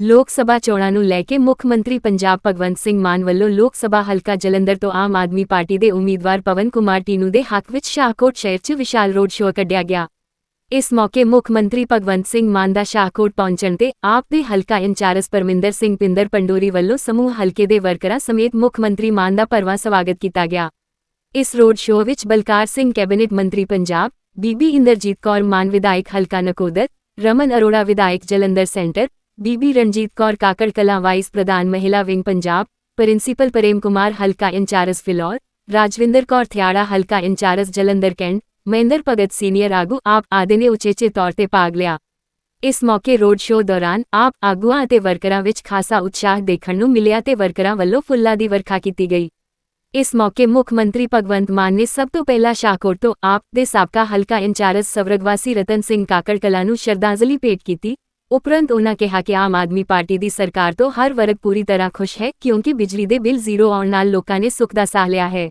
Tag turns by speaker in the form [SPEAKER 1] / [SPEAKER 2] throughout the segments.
[SPEAKER 1] ਲੋਕ ਸਭਾ ਚੋਣਾਂ ਨੂੰ ਲੈ ਕੇ ਮੁੱਖ ਮੰਤਰੀ ਪੰਜਾਬ ਭਗਵੰਤ ਸਿੰਘ ਮਾਨ ਵੱਲੋਂ ਲੋਕ ਸਭਾ ਹਲਕਾ ਜਲੰਧਰ ਤੋਂ ਆਮ ਆਦਮੀ ਪਾਰਟੀ ਦੇ ਉਮੀਦਵਾਰ ਪਵਨ ਕੁਮਾਰ ਟੀਨੂ ਦੇ ਹੱਕ ਵਿੱਚ ਸ਼ਾਹਕੋਟ ਸ਼ਹਿਰ 'ਚ ਵਿਸ਼ਾਲ ਰੋਡ ਸ਼ੋਅ ਕੱਢਿਆ ਗਿਆ। ਇਸ ਮੌਕੇ ਮੁੱਖ ਮੰਤਰੀ ਭਗਵੰਤ ਸਿੰਘ ਮਾਨ ਦਾ ਸ਼ਾਹਕੋਟ ਪਹੁੰਚਣ ਤੇ ਆਪ ਦੇ ਹਲਕਾ ਇੰਚਾਰਜ ਪਰਮਿੰਦਰ ਸਿੰਘ ਪਿੰਦਰ ਪੰਡੋਰੀ ਵੱਲੋਂ ਸਮੂਹ ਹਲਕੇ ਦੇ ਵਰਕਰਾਂ ਸਮੇਤ ਮੁੱਖ ਮੰਤਰੀ ਮਾਨ ਦਾ ਭਰਵਾਂ ਸਵਾਗਤ ਕੀਤਾ ਗਿਆ। ਇਸ ਰੋਡ ਸ਼ੋਅ ਵਿੱਚ ਬਲਕਾਰ ਸਿੰਘ ਕੈਬਨਿਟ ਮੰਤਰੀ ਪੰਜਾਬ, ਬੀਬੀ ਇੰਦਰਜੀਤ ਕੌਰ ਮਾਨ ਵਿਧਾਇਕ ਹਲਕਾ ਨਕੋਦਰ, ਰਮਨ ਅਰੋੜਾ ਵਿਧਾਇਕ ਜਲੰਧਰ ਸੈਂਟਰ ਬੀਬੀ ਰਣਜੀਤ ਕੌਰ ਕਾਕੜ ਕਲਾਂ ਵਾਈਸ ਪ੍ਰਧਾਨ ਮਹਿਲਾ ਵਿੰਗ ਪੰਜਾਬ, ਪ੍ਰਿੰਸੀਪਲ ਪ੍ਰੇਮ ਕੁਮਾਰ ਹਲਕਾ ਇੰਚਾਰਜ ਫਿਲੌਰ, ਰਾਜਵਿੰਦਰ ਕੌਰ ਥਿਆੜਾ ਹਲਕਾ incharge Jalandhar cantt, Mohinder Bhagat senior ਆਗੂ ਆਪ ਆਦਿ ਨੇ ਉਚੇਚੇ ਤੌਰ ਤੇ ਭਾਗ ਲਿਆ। ਇਸ ਮੌਕੇ ਰੋਡ ਸ਼ੋਅ ਦੌਰਾਨ ਆਪ ਆਗੂਆਂ ਅਤੇ ਵਰਕਰਾਂ ਵਿੱਚ ਖਾਸਾ ਉਤਸ਼ਾਹ ਦੇਖਣ ਨੂੰ ਮਿਲਿਆ ਤੇ ਵਰਕਰਾਂ ਵੱਲੋਂ ਫੁੱਲਾਂ ਦੀ ਵਰਖਾ ਕੀਤੀ ਗਈ। ਇਸ ਮੌਕੇ ਮੁੱਖ ਮੰਤਰੀ ਭਗਵੰਤ ਮਾਨ ਨੇ ਸਭ ਤੋਂ ਪਹਿਲਾਂ ਸ਼ਾਹਕੋਟ ਤੋਂ ਆਪ ਦੇ ਸਾਬਕਾ ਹਲਕਾ ਇੰਚਾਰਜ ਸਵਰਗਵਾਸੀ ਰਤਨ ਸਿੰਘ ਕਾਕੜ ਕਲਾ ਨੂੰ ਸ਼ਰਧਾਂਜਲੀ ਭੇਟ ਕੀਤੀ ਉਪਰੰਤ ਉਨ੍ਹਾਂ ਕਿਹਾ ਕਿ ਆਮ ਆਦਮੀ ਪਾਰਟੀ ਦੀ ਸਰਕਾਰ ਤੋਂ ਹਰ ਵਰਗ ਪੂਰੀ ਤਰ੍ਹਾਂ ਖੁਸ਼ ਹੈ, ਕਿਉਂਕਿ ਬਿਜਲੀ ਦੇ ਬਿੱਲ ਜ਼ੀਰੋ ਆਉਣ ਨਾਲ ਲੋਕਾਂ ਨੇ ਸੁੱਖ ਦਾ ਸਾਹ ਲਿਆ ਹੈ।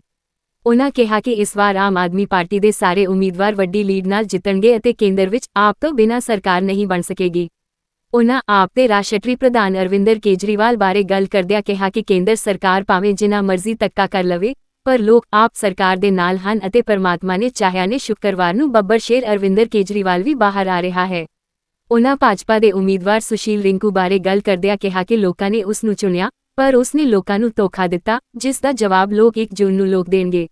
[SPEAKER 1] ਉਨ੍ਹਾਂ ਕਿਹਾ ਕਿ ਇਸ ਵਾਰ ਆਮ ਆਦਮੀ ਪਾਰਟੀ ਦੇ ਸਾਰੇ ਉਮੀਦਵਾਰ ਵੱਡੀ ਲੀਡ ਨਾਲ ਜਿੱਤਣਗੇ ਅਤੇ ਕੇਂਦਰ ਵਿੱਚ ਆਪ ਤੋਂ ਬਿਨਾਂ ਸਰਕਾਰ ਨਹੀਂ ਬਣ ਸਕੇਗੀ। ਉਨ੍ਹਾਂ ਆਪ ਦੇ ਰਾਸ਼ਟਰੀ ਪ੍ਰਧਾਨ ਅਰਵਿੰਦਰ ਕੇਜਰੀਵਾਲ ਬਾਰੇ ਗੱਲ ਕਰਦਿਆਂ ਕਿਹਾ ਕਿ ਕੇਂਦਰ ਸਰਕਾਰ ਭਾਵੇਂ ਜਿੰਨਾ ਮਰਜ਼ੀ ਤੱਕਾ ਕਰ ਲਵੇ, ਪਰ ਲੋਕ ਆਪ ਸਰਕਾਰ ਦੇ ਨਾਲ ਹਨ ਅਤੇ ਪਰਮਾਤਮਾ ਨੇ ਚਾਹਿਆ ਨੇ ਸ਼ੁੱਕਰਵਾਰ ਨੂੰ ਬੱਬਰ ਸ਼ੇਰ ਅਰਵਿੰਦਰ ਕੇਜਰੀਵਾਲ ਵੀ ਬਾਹਰ ਆ ਰਿਹਾ ਹੈ। ਉਨ੍ਹਾਂ ਭਾਜਪਾ ਦੇ ਉਮੀਦਵਾਰ ਸੁਸ਼ੀਲ ਰਿੰਕੂ ਬਾਰੇ ਗੱਲ ਕਰਦਿਆਂ ਕਿਹਾ ਕਿ ਲੋਕਾਂ ਨੇ ਉਸ ਨੂੰ ਚੁਣਿਆ, ਪਰ ਉਸ ਨੇ ਲੋਕਾਂ ਨੂੰ ਧੋਖਾ ਦਿੱਤਾ, ਜਿਸ ਦਾ ਜਵਾਬ ਲੋਕ 1 ਜੂਨ ਨੂੰ ਲੋਕ ਦੇਣਗੇ।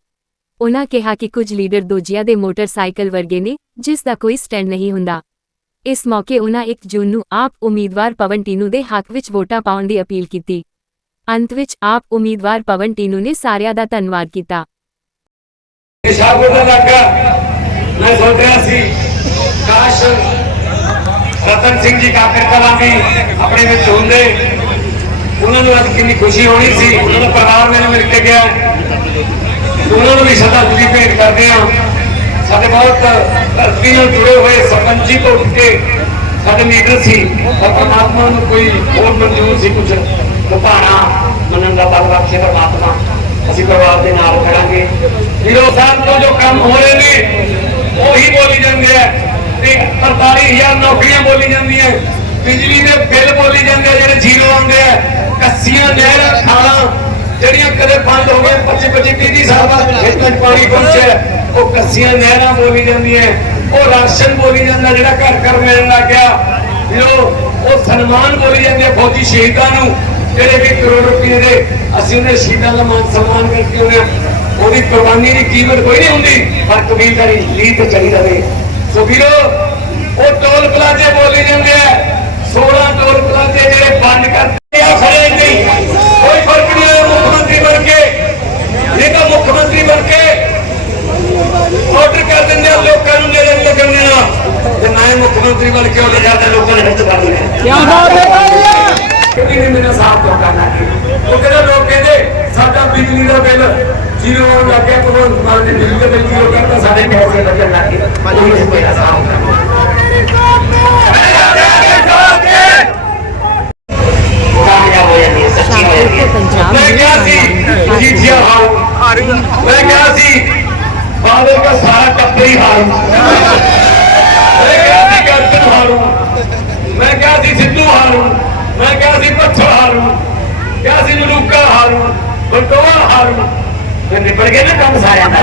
[SPEAKER 1] ਉਨ੍ਹਾਂ ਕਿਹਾ ਕਿ ਕੁਝ ਲੀਡਰ ਦੋਜੀਆਂ ਦੇ ਮੋਟਰਸਾਈਕਲ ਵਰਗੇ ਨੇ, ਜਿਸ ਦਾ ਕੋਈ ਸਟੈਂਡ ਨਹੀਂ ਹੁੰਦਾ। ਇਸ ਮੌਕੇ ਉਨ੍ਹਾਂ 1 ਜੂਨ ਨੂੰ ਆਪ ਉਮੀਦਵਾਰ ਪਵਨ ਟੀਨੂ ਦੇ ਹੱਕ ਵਿੱਚ ਵੋਟਾਂ ਪਾਉਣ ਦੀ ਅਪੀਲ ਕੀਤੀ। ਅੰਤ ਵਿੱਚ ਆਪ ਉਮੀਦਵਾਰ ਪਵਨ ਟੀਨੂ ਨੇ ਸਾਰਿਆਂ ਦਾ ਧੰਨਵਾਦ ਕੀਤਾ।
[SPEAKER 2] ਸ਼ਾਹਕੋਟ ਦਾ ਇਲਾਕਾ ਮੈਂ ਸੋਚ ਰਿਹਾ ਸੀ, ਕਾਸ਼ ਰਤਨ ਸਿੰਘ ਜੀ ਕਾਕਰ ਕਲਾਂ ਵੀ ਆਪਣੇ ਵਿੱਚ ਹੁੰਦੇ। ਉਹਨਾਂ ਨੂੰ ਅੱਜ ਕਿੰਨੀ ਖੁਸ਼ੀ ਹੋਣੀ ਸੀ। ਉਹਨਾਂ ਦਾ ਪਰਿਵਾਰ ਮੈਨੂੰ ਮਿਲ ਕੇ ਗਿਆ। ਉਹਨਾਂ ਨੂੰ ਵੀ ਸ਼ਰਧਾਂਜਲੀ ਭੇਟ ਕਰਦੇ ਹਾਂ। ਸਾਡੇ ਬਹੁਤ ਧਰਤੀ ਨਾਲ ਜੁੜੇ ਹੋਏ ਸਰਪੰਚੀ ਤੋਂ ਉੱਠ ਕੇ ਸਾਡੇ ਲੀਡਰ ਸੀ। ਪਰ ਪਰਮਾਤਮਾ ਨੂੰ ਕੋਈ ਹੋਰ ਮਨਜ਼ੂਰ ਸੀ ਕੁਝ। ਲੁਕਾਣਾ ਮੰਨਣ ਦਾ ਬਲ ਰੱਖੇ ਪਰਮਾਤਮਾ। ਅਸੀਂ ਪਰਿਵਾਰ ਦੇ ਨਾਲ ਖੜਾਂਗੇ। ਵੀਰੋ ਸਾਹਿਬ ਤੋਂ ਜੋ ਕੰਮ ਹੋ ਰਹੇ ਨੇ, ਉਹੀ ਬੋਲੀ ਜਾਂਦੇ ਆ। ਤੇ 45000 ਨੌਕਰੀਆਂ ਬੋਲੀ ਜਾਂਦੀਆਂ ਬਿਜਲੀ ਦੇ ਬਿੱਲ ਬੋਲੀ ਜਾਂਦੇ ਜਿਹੜੇ ਜ਼ੀਰੋ ਆਉਂਦੇ ਆ। ਕੱਸੀਆਂ, ਨਹਿਰਾਂ, ਖਾਲਾਂ, ਜਿਹੜੀਆਂ ਕਦੇ ਬੰਦ ਹੋ ਗਏ 25 25 30 ਸਾਲ ਬਾਅਦ ਖੇਤਾਂ 'ਚ ਪਾਣੀ ਪਹੁੰਚਿਆ ਉਹ ਕੱਸੀਆਂ, ਨਹਿਰਾਂ ਬੋਲੀ ਜਾਂਦੀਆਂ ਉਹ ਰਾਸ਼ਨ ਬੋਲੀ ਜਾਂਦਾ, ਜਿਹੜਾ ਘਰ ਘਰ ਮਿਲਣ ਲੱਗ ਗਿਆ। ਵੀਰੋ ਉਹ ਸਨਮਾਨ ਬੋਲੀ ਜਾਂਦੇ ਫੌਜੀ ਸ਼ਹੀਦਾਂ ਨੂੰ, ਜਿਹੜੇ ਵੀ ਕਰੋੜ ਰੁਪਏ ਦੇ, ਅਸੀਂ ਉਹਨੇ ਸ਼ਹੀਦਾਂ ਦਾ ਮਾਨ ਸਨਮਾਨ ਕਰਕੇ ਉਹਨੇ, ਉਹਦੀ ਕੁਰਬਾਨੀ ਦੀ ਕੀਮਤ ਕੋਈ ਨਹੀਂ ਹੁੰਦੀ, ਪਰ ਕਬੀਲਦਾਰੀ ਲੀ ਤੇ ਚਲੀ ਰਵੇ ਸੋ ਵੀਰੋ ਪਲਾਜੇ ਬੋਲੀ ਜਾਂਦੇ ਆ। 16 ਟੋਲ ਪਲਾਜੇ ਜਿਹੜੇ ਬੰਦ ਕਰਦੇ ਆ ਖੜੇ ਨਹੀਂ ਕੋਈ ਫ਼ਰਕ ਨਹੀਂ ਹੋਇਆ ਮੁੱਖ ਮੰਤਰੀ ਬਣ ਕੇ। ਜੇਕਰ ਮੁੱਖ ਮੰਤਰੀ ਬਣ ਕੇ। ਆਰਡਰ ਕਰ ਦਿੰਦੇ ਆ ਲੋਕਾਂ ਨੂੰ ਨੇੜੇ ਲੱਗਣ ਦੇਣਾ। ਤੇ ਮੈਂ ਮੁੱਖ ਮੰਤਰੀ ਬਣ ਕੇ ਆਰਡਰ ਕਰਦਾ ਲੋਕਾਂ ਨੇ ਹਿੱਤ ਕਰ ਦੇਣਾ।
[SPEAKER 3] ਕੀ ਬਾਤ ਹੈ
[SPEAKER 2] ਕਿਉਂਕਿ ਨਹੀਂ ਮੇਰਾ ਸਾਥ ਤੋਂ ਕਰਨਾ ਉਹ ਕਹਿੰਦਾ ਲੋਕ ਕਹਿੰਦੇ ਸਾਡਾ ਬਿਜਲੀ ਦਾ ਬਿੱਲ ਜੀਰੋ ਹੋਣ ਲੱਗਿਆ ਭਗਵੰਤ ਮਾਨ ਨੇ ਬਿਜਲੀ ਦਾ ਬਿੱਲ ਜੀਰੋ ਕਰਤਾ ਸਾਡੇ ਪੈਸੇ ਲੱਗਣ ਲੱਗੇ ਉਹ ਮੇਰਾ ਸਾਥ ਹਾਰੂ ਤੇ ਨਿਬੜ ਗਏ ਨਾ ਕੰਮ ਸਾਰਿਆਂ ਦਾ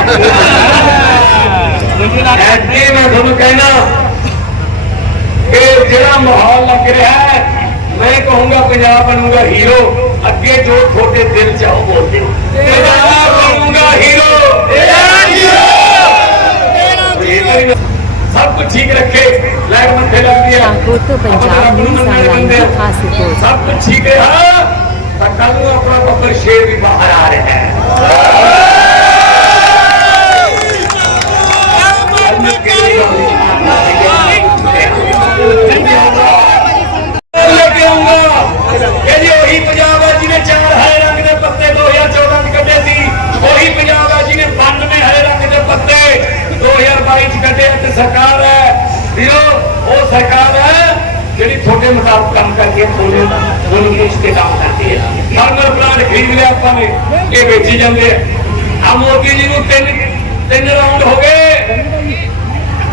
[SPEAKER 2] ਐਤਕੀ ਮੈਂ ਤੁਹਾਨੂੰ ਕਹਿਣਾ ਕਿ ਜਿਹੜਾ ਮਾਹੌਲ ਲੱਗ ਰਿਹਾ ਹੈ ਮੈਂ ਕਹੂੰਗਾ ਪੰਜਾਬ ਬਣੂਗਾ ਹੀਰੋ ਅੱਗੇ ਜੋ ਤੁਹਾਡੇ ਦਿਲ ਚ ਆ ਉਹ ਬੋਲਦੇ ਪੰਜਾਬ ਬਣੂਗਾ ਹੀਰੋ ਸਭ ਕੁਝ ਠੀਕ ਰੱਖੇ ਲੈਟ ਮੱਥੇ ਲੱਗਦੀ
[SPEAKER 1] ਸ਼ਾਹਕੋਟ ਤੋਂ ਪੰਜਾਬ ਆਨਲਾਈਨ ਦੀ ਖਾਸ
[SPEAKER 2] ਸਭ ਕੁਝ ਠੀਕ ਨੂੰ ਸ਼ੇਰ ਆ। ਰਿਹਾ ਹੈ ਲੈ ਕੇ ਆਊਂਗਾ ਇਹ ਜੀ ਉਹੀ ਪੰਜਾਬ ਹੈ ਜਿਹਨੇ ਚਾਰ ਹਰੇ ਰੰਗ ਦੇ ਪੱਤੇ ਜਿਹੜੀ ਤੁਹਾਡੇ ਮੁਤਾਬਕ ਕੰਮ ਕਰਦੀ ਹੈ, ਤੁਹਾਡੇ ਤੁਹਾਨੂੰ ਇਸ ਤੇ ਕੰਮ ਕਰਦੀ ਹੈ। ਥਰਮਲ ਪਲਾਂਟ ਖਰੀਦ ਲਿਆ ਆਪਾਂ ਨੇ, ਇਹ ਵੇਚੀ ਜਾਂਦੇ ਆ। ਆ ਮੋਦੀ ਜੀ ਨੂੰ ਤਿੰਨ ਤਿੰਨ ਰਾਉਂਡ ਹੋ ਗਏ।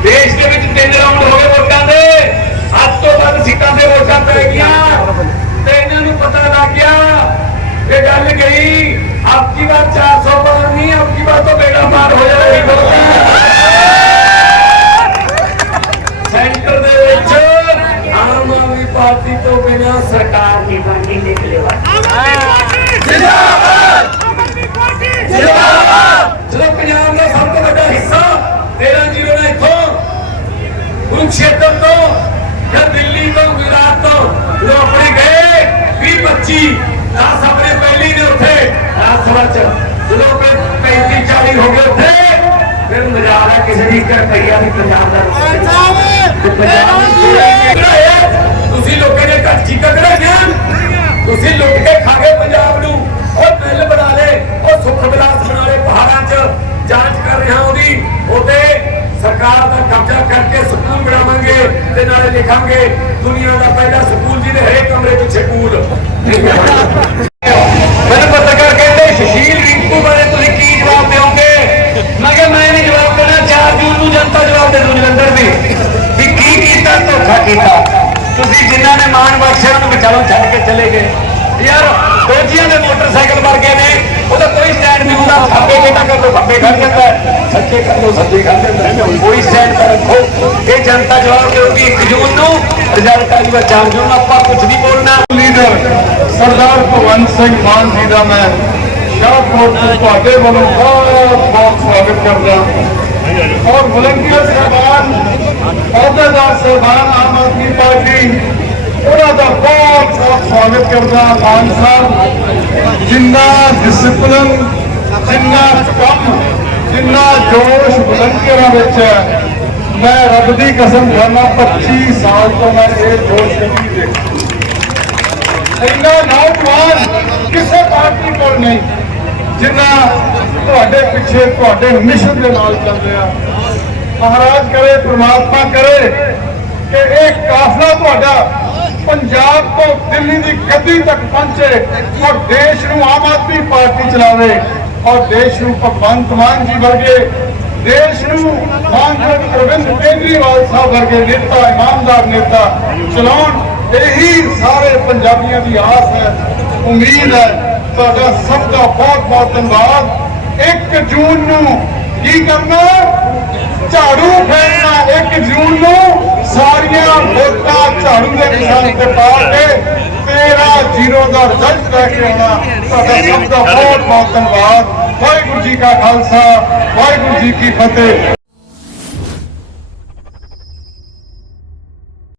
[SPEAKER 2] ਦੇਸ਼ ਦੇ ਵਿੱਚ ਤਿੰਨ ਰਾਉਂਡ ਹੋ ਗਏ ਵੋਟਾਂ ਪਾਰਟੀ ਤੋਂ ਬਿਨਾ ਸਰਕਾਰ ਨਹੀਂ ਬਣਦੀ ਨਿਕਲੇਗਾ ਜਦੋਂ ਆਪਣੇ ਗਏ 20 25 10 ਆਪਣੇ ਪਹਿਲੀ ਨੇ ਉੱਥੇ ਰਾਜ ਸਭਾ ਚ ਜਦੋਂ 35 40 ਹੋ ਗਏ ਉੱਥੇ ਫਿਰ ਮਜ਼ਾ ਆ ਕਿਸੇ ਦੀ ਕਰ ਪਈਆ ਵੀ ਪੰਜਾਬ ਦਾ ਪੰਜਾਬ ਨੇ ਘਰ ਤੁਸੀਂ ਲੁੱਟ ਕੇ ਖਾ ਗਏ ਪੰਜਾਬ ਨੂੰ। ਉਹ ਬਿੱਲ ਬਣਾ ਲਏ। ਉਹ ਸੁੱਖ ਵਿਲਾਸ ਬਣਾ ਲਏ ਪਹਾੜਾਂ 'ਚ। ਜਾਂਚ ਕਰ ਰਿਹਾ ਉਹਦੀ। ਉਹਦੇ ਸਰਕਾਰ ਦਾ ਕਬਜ਼ਾ ਕਰਕੇ ਸਕੂਲ ਬਣਾਵਾਂਗੇ ਤੇ ਨਾਲੇ ਲਿਖਾਂਗੇ, ਦੁਨੀਆ ਦਾ ਪਹਿਲਾ ਸਕੂਲ ਜਿਹਦੇ ਹਰੇਕ ਕਮਰੇ ਪਿੱਛੇ ਪੂਲ ਮੈਨੂੰ ਪੱਤਰਕਾਰ ਕਹਿੰਦੇ, ਸੁਸ਼ੀਲ ਰਿੰਕੂ ਬਾਰੇ ਤੁਸੀਂ ਕੀ ਜਵਾਬ ਦਿਓਗੇ? ਮੈਂ ਕਿਹਾ, ਮੈਂ ਨਹੀਂ ਜਵਾਬ ਦੇਣਾ। 4 ਜੂਨ ਨੂੰ ਜਨਤਾ ਜਵਾਬ ਦੇ ਦੂ ਜਲੰਧਰ ਦੀ ਵੀ ਕੀ ਕੀਤਾ, ਧੋਖਾ ਕੀਤਾ? ਤੁਸੀਂ ਜਿਨ੍ਹਾਂ ਨੇ ਮਾਣ ਬਖਸ਼ਿਆ ਉਹਨੂੰ ਵਿਚਾਰੋਂ ਛੱਡ ਕੇ ਚਲੇ ਗਏ। ਯਾਰ ਫੌਜੀਆਂ ਦੇ ਮੋਟਰਸਾਈਕਲ ਵਰਗੇ ਨੇ ਉਹਦਾ ਕੋਈ ਸਟੈਂਡ ਨਹੀਂ ਹੁੰਦਾ ਖੱਬੇ ਬੇਟਾ ਕਰ ਲੋ ਖੱਬੇ ਖੜ ਜਾਂਦਾ ਹੈ, ਸੱਜੇ ਕਰ ਲੋ ਸੱਜੇ ਖੜ ਜਾਂਦਾ ਹੈ। ਕੋਈ ਸਟੈਂਡ ਤਾਂ ਰੱਖੋ। ਇਹ ਜਨਤਾ ਜਵਾਬ ਦੇਊਗੀ 1 ਜੂਨ ਨੂੰ ਰਿਜ਼ਲਟ ਆਜੂਗਾ 4 ਜੂਨ ਨੂੰ ਆਪਾਂ ਕੁਝ ਨਹੀਂ ਬੋਲਣਾ।
[SPEAKER 3] ਲੀਡਰ ਸਰਦਾਰ ਭਗਵੰਤ ਸਿੰਘ ਮਾਨ ਜੀ ਦਾ ਮੈਂ ਸ਼ਾਹਕੋਟ ਤੋਂ ਤੁਹਾਡੇ ਵੱਲੋਂ ਬਹੁਤ ਬਹੁਤ ਸਵਾਗਤ ਕਰਦਾ ਔਰ ਵਲੰਟੀਅਰ ਸਾਹਿਬਾਨ ਅਹੁਦੇਦਾਰ ਸਾਹਿਬਾਨ ਆਮ ਉਹਨਾਂ ਦਾ ਬਹੁਤ ਬਹੁਤ ਸਵਾਗਤ ਕਰਦਾ ਮਾਨ ਸਾਹਿਬ। ਜਿੰਨਾ ਡਿਸਪਲਿਨ ਜਿੰਨਾ ਕੰਮ, ਜਿੰਨਾ ਜੋਸ਼ ਵਲੰਟੀਅਰਾਂ ਵਿੱਚ ਹੈ, ਮੈਂ ਰੱਬ ਦੀ ਕਸਮ ਖਾਨਾ 25 ਸਾਲ ਤੋਂ ਮੈਂ ਇਹ ਜੋਸ਼ ਨਹੀਂ ਦੇਖਿਆ ਇੰਨਾ ਨੌਜਵਾਨ ਕਿਸੇ ਪਾਰਟੀ ਕੋਲ ਨਹੀਂ, ਜਿੰਨਾ ਤੁਹਾਡੇ ਪਿੱਛੇ, ਤੁਹਾਡੇ ਮਿਸ਼ਨ ਦੇ ਨਾਲ ਚੱਲ ਰਿਹਾ। ਮਹਾਰਾਜ ਕਰੇ, ਪ੍ਰਮਾਤਮਾ ਕਰੇ ਕਿ ਇਹ ਕਾਫਲਾ ਤੁਹਾਡਾ ਪੰਜਾਬ ਤੋਂ ਦਿੱਲੀ ਦੀ ਗੱਦੀ ਤੱਕ ਪਹੁੰਚੇ ਔਰ ਦੇਸ਼ ਨੂੰ ਆਮ ਆਦਮੀ ਪਾਰਟੀ ਚਲਾਵੇ ਔਰ ਦੇਸ਼ ਨੂੰ ਭਗਵੰਤ ਮਾਨ ਜੀ ਵਰਗੇ, ਦੇਸ਼ ਨੂੰ ਮਾਨਯੋਗ ਅਰਵਿੰਦ ਕੇਜਰੀਵਾਲ ਸਾਹਿਬ ਵਰਗੇ ਨੇਤਾ, ਇਮਾਨਦਾਰ ਨੇਤਾ ਚਲਾਉਣ ਇਹੀ ਸਾਰੇ ਪੰਜਾਬੀਆਂ ਦੀ ਆਸ ਹੈ, ਉਮੀਦ ਹੈ। ਤੁਹਾਡਾ ਸਭ ਦਾ ਬਹੁਤ ਬਹੁਤ ਧੰਨਵਾਦ। 1 ਜੂਨ ਨੂੰ ਕੀ ਕਰਨਾ? ਝਾੜੂ ਫੇਰਨਾ। 1 ਜੂਨ ਨੂੰ ਸਾਰੀਆਂ ਵੋਟਾਂ ਝਾੜੂ ਦੇ ਨਿਸ਼ਾਨ ਤੇ ਪਾ ਕੇ 13 ਜ਼ੀਰੋ ਦਾ ਰਿਜ਼ਲਟ ਲੈ ਕੇ ਆਉਣਾ। ਤੁਹਾਡਾ ਸਭ ਦਾ ਬਹੁਤ ਬਹੁਤ ਧੰਨਵਾਦ। ਵਾਹਿਗੁਰੂ ਜੀ ਕਾ ਖਾਲਸਾ, ਵਾਹਿਗੁਰੂ ਜੀ ਕੀ ਫਤਿਹ।